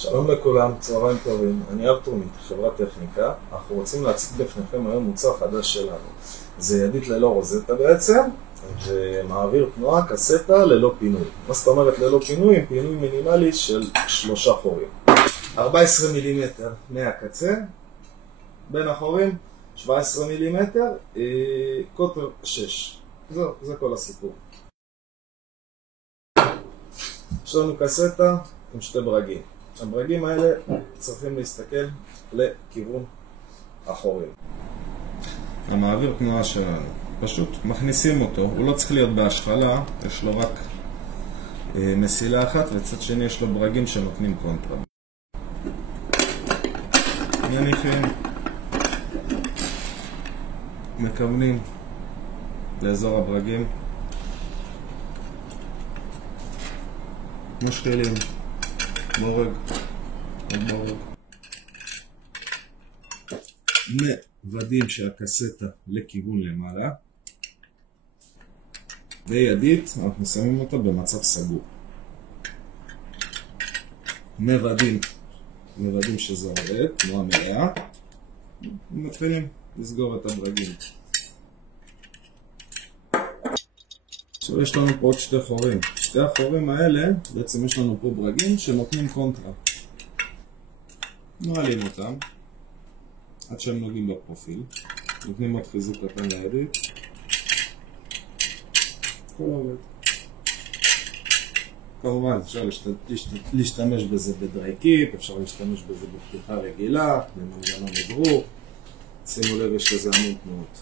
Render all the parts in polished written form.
שלום לכולם, צהריים טובים, אני ארתור מחברת טכניקה. אנחנו רוצים להציג בפניכם היום מוצר חדש שלנו. זה ידית ללא רוזטה בעצם, ומעביר תנועה קסטה ללא פינוי. מה זאת אומרת ללא פינוי? עם פינוי מינימלי של 3 חורים. 14 מילימטר מהקצה, בין החורים 17 מילימטר, קוטר 6. זה כל הסיפור. יש לנו קסטה עם 2 ברגים. הברגים האלה צריכים להסתכל לכיוון החורים. המעביר תנועה שלנו, פשוט מכניסים אותו, הוא לא צריך להיות בהשחלה, יש לו רק מסילה אחת, וצד שני יש לו ברגים שנותנים קונטרה. מניחים, מכוונים לאזור הברגים, משחילים, בורג, עוד בורג. מוודאים שהקסטה לכיוון למעלה, וידית אנחנו שמים אותה במצב סגור. מוודאים שזה עובד, תנועה מלאה, ומתחילים לסגור את הברגים. עכשיו יש לנו פה עוד 2 חורים. 2 החורים האלה, בעצם יש לנו פה ברגים שנותנים קונטרה. נועלים אותם עד שהם נוגעים בפרופיל. נותנים עוד חיזוק קטן לידית. הכל עובד. כמובן אפשר להשתמש בזה בדרי קיפ, אפשר להשתמש בזה בפתיחה רגילה, במנגנון אגרוף. שימו לב, יש לזה המון תנועות.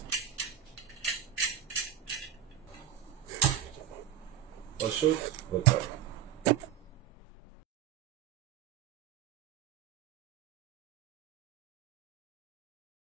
פשוט וקל.